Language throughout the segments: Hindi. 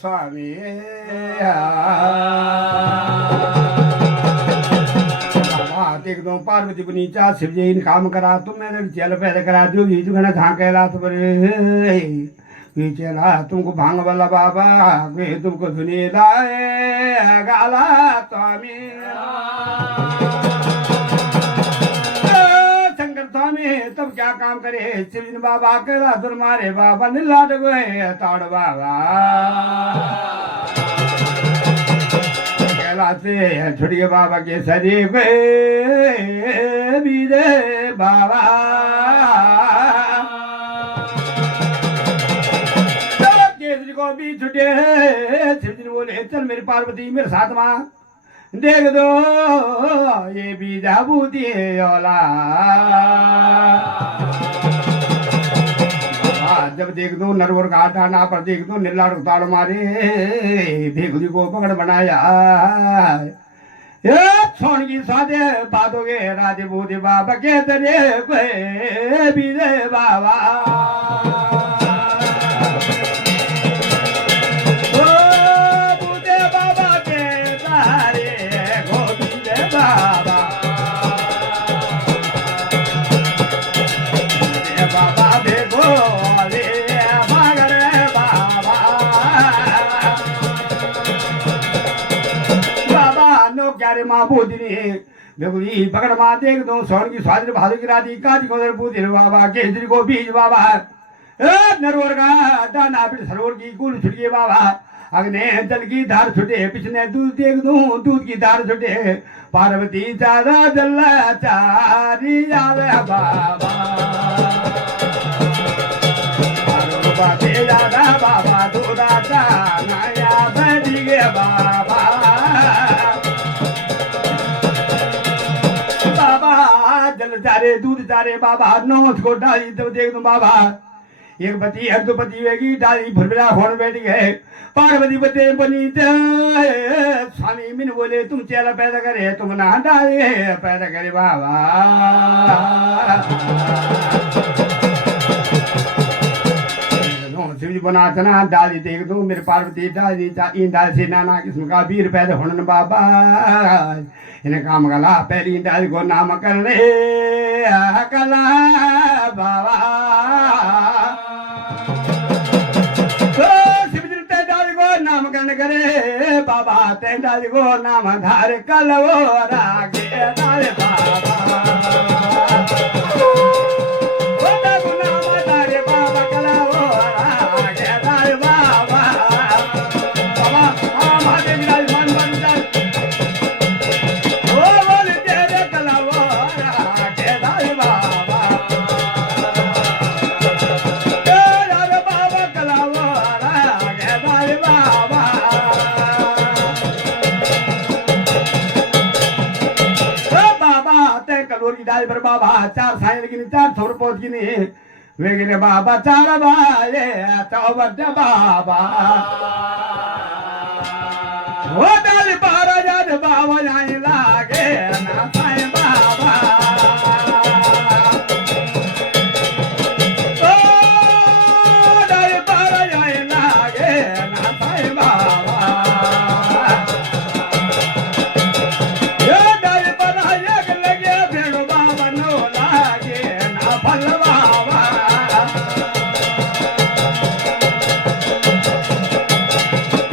स्वामी देख दो पार्वती को नीचा शिव जी इन काम करा तुमने चल पैदा करा दो भी तुमने था कहला तो चला तुमको भांग वाला बाबा तुमको धुनी लाए गाला स्वामी शंकर स्वामी तब क्या काम करे शिव बाबा कहला तुम्हारे बाबा नीलाट गए ताड़ बाबा कहलाते छुड़िए बाबा के शरीर बीजे बाबा केसरी को भी छुटे शिवजी बोले चल मेरी पार्वती मेरे साथ मां देख दो ये बीजा बूती ओला जब देख दो नरवर का आटाना पर देख दो नीला ताड़ मारे भेगुली को पकड़ बनाया सोन की सादे बातोगे राधे बूधे बाबा के तेरे बीजे बाबा बूधे बाबा के तारे गोविंदे बाबा बाबा देखो माँ बूदिनी बेगुली पकड़ माँ देख दो सोन की स्वादिर भादु की राधी काजी को बूदिर बाबा केसरी को बीज बाबा नरवर का दाना फिर सरोवर की कुल छुटिए बाबा अग्ने जल की धार छुटे पिछने दूध देख दू दूध की धार छुटे पार्वती चारा जल चारी बाबा पार्वती ज्यादा बाबा दूधा चाया बैठी गे बाबा जल चारे दूध चारे बाबा नौच को डाली तो देख दो बाबा एक पति एक दो पति वेगी डाली भुरभुरा होने बैठ गए पार्वती बते बनी स्वामी मिन बोले तुम चेला पैदा करे तुम ना डाले पैदा करे बाबा शिवजी बनाते ना डाली देख दो मेरे पार्वती डाली इन डाल से नाना किस्म का वीर पैदा होने बाबा इन्हें काम कला पहली डाल को नाम करने कला बाबा शिवजी ते डाल को नाम करने करे बाबा ते डाल को नाम धार कल वो रागे डाल बाबा पर बाबा चार साइन गिनी चार थोर पहुंच गिनी वे गिने बाबा चार बाये चौबट बाबा वो डाल पारा जाद बाबा जाने लागे ना साई बाबा ओ डाल पारा जाने लागे ना साई बाबा ये डाल पारा एक लगे भेड़ो बाबा नो लागे ना फल बाबा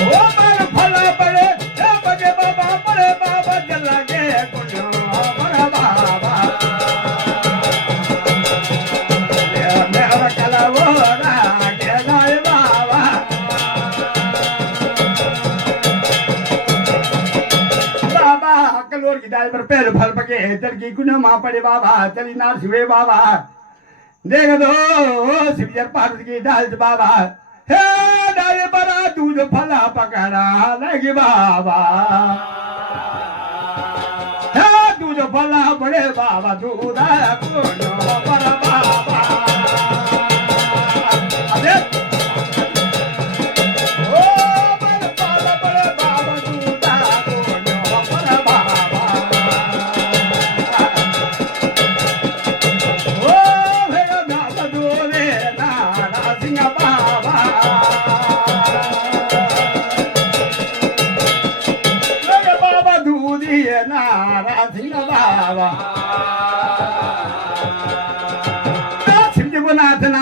ओ पर फल पड़े ए बगे बाबा पड़े बाबा जल लगे कुछ बड़ा बाबा मेरा कला वो लागे लाए बाबा बाबा कलोर की डाल पर पैर फल पके चल की गुना मां पड़े बाबा चली नार शिवे बाबा देख दो शिवजर पार्वती की डाल बाबा हे डाल बड़ा दूध फला पकड़ा लगे बाबा हे दूध फला बड़े बाबा दूध पर बाबा अरे ओ बड़े बाबा दूध पर बाबा ओ भेड़ा बाबा दूधे नाना सिंह बाबा जी नारा सिंह बाबा नाथ ना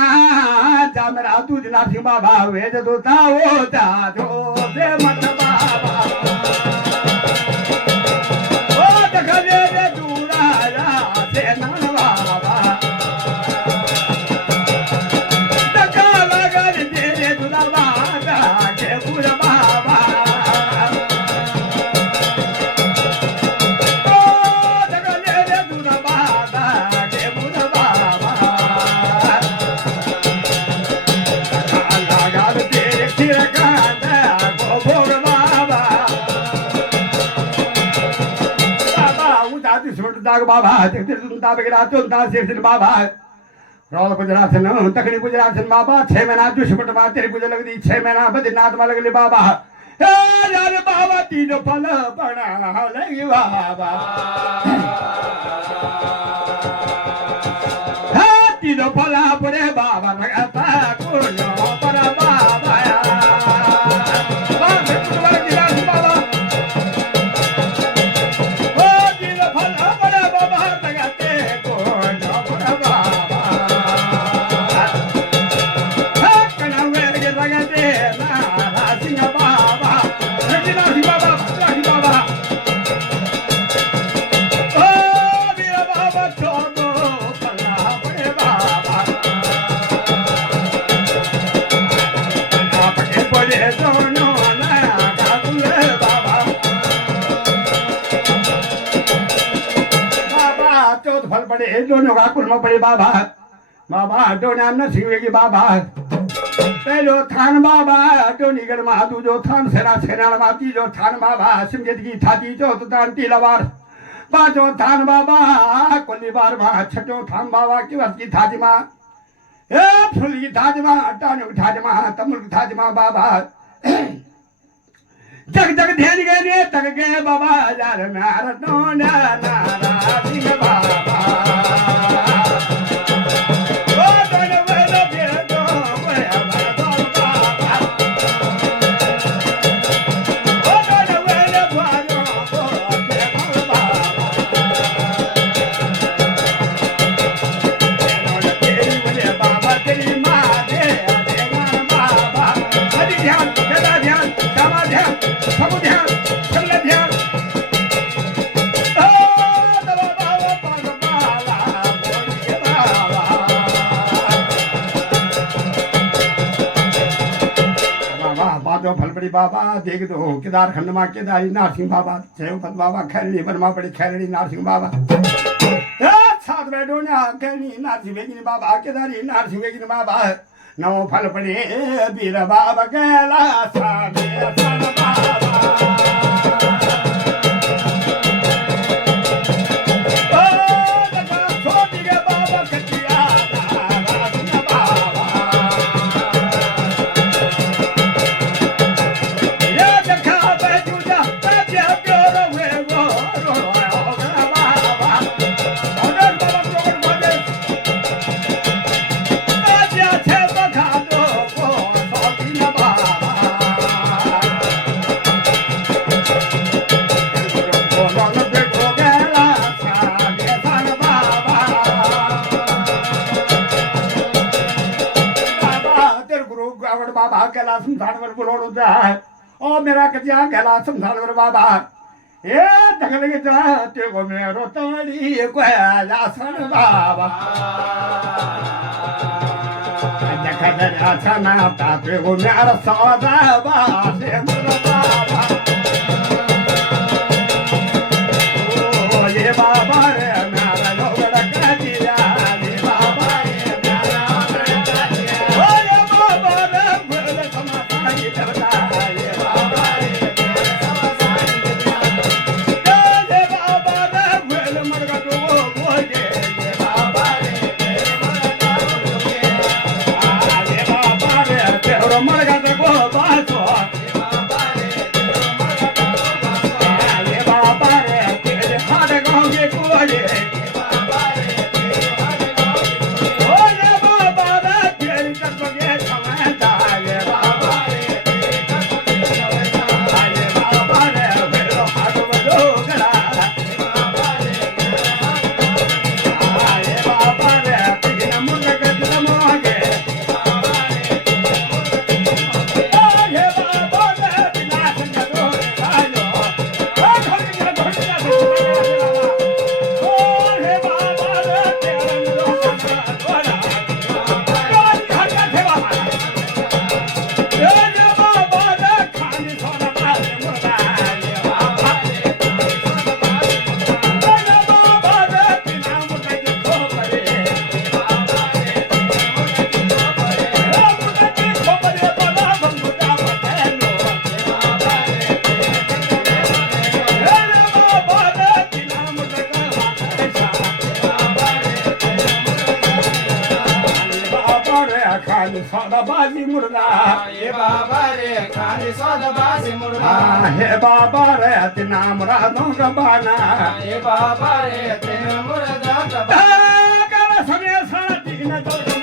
जा मेरा तुझ नाथ सिंह बाबा वे जो ताओ जा जो दे मत बाबा ओ दखले रे दूरा रा से नान बाबा दका लगा दे रे दूरा बाबा के पूरा बाबा ओ दखले रे दूरा बाबा के पूरा बाबा बाबा बाबा रौल गुजरासन तकड़ी गुजरासन बाबा 6 महीना दुष्मट मार तेरी गुजर लगदी 6 महीना बद्रीनाथ में लगले बाबा यार बाबा तीन फल बना लगी बाबा तीन फल पड़े बाबा लगता कुर्नो पर बाबा दोनों का कुल में पड़े बाबा बाबा दोनों न सिंह बाबा पहलो थान बाबा तो निगर महादू जो थान सेना सेना माती जो थान बाबा सिमजत की थाती जो तान तीलावार पांचों थान बाबा कोली बार मां छठो थान बाबा की वर्ष की थाती मां ए फुल की थाती मां टाने की थाती मां तमुल की थाती मां बाबा जग जग ध्यान गए तक गए बाबा यार नारा नोना नारा सिंह बाबा फलपड़ी बाबा देख दो केदार खंड मां केदारी नारसिंह बाबा जय फल बाबा खैरणी बनमा पड़ी खैरणी नारसिंह बाबा साथ बैठो ना खैरणी नारसिंह बेगिनी बाबा केदारी नारसिंह बेगिनी बाबा नौ फल पड़े बीर बाबा गैला सामे सन बाबा कैलाश संसार बुलाओ जा ओ मेरा कजिया कैलाश संसार बाबा ए दखल के जा ते को मेरो तड़ी को आसन बाबा दखल अच्छा ना ताते को मेरा सौदा बाबा बाबा ओ ये बाबा रे मेरा लोगड़ा कजिया रे बाबा रे मेरा ओ ये बाबा खाली सौदा बाजी मुर्दा हे बाबा रे खाली सौदा बाजी मुर्दा हे बाबा रे ते नाम राधो रबाना हे बाबा रे तेन मुर्दा काला समय सारा दिन जोड़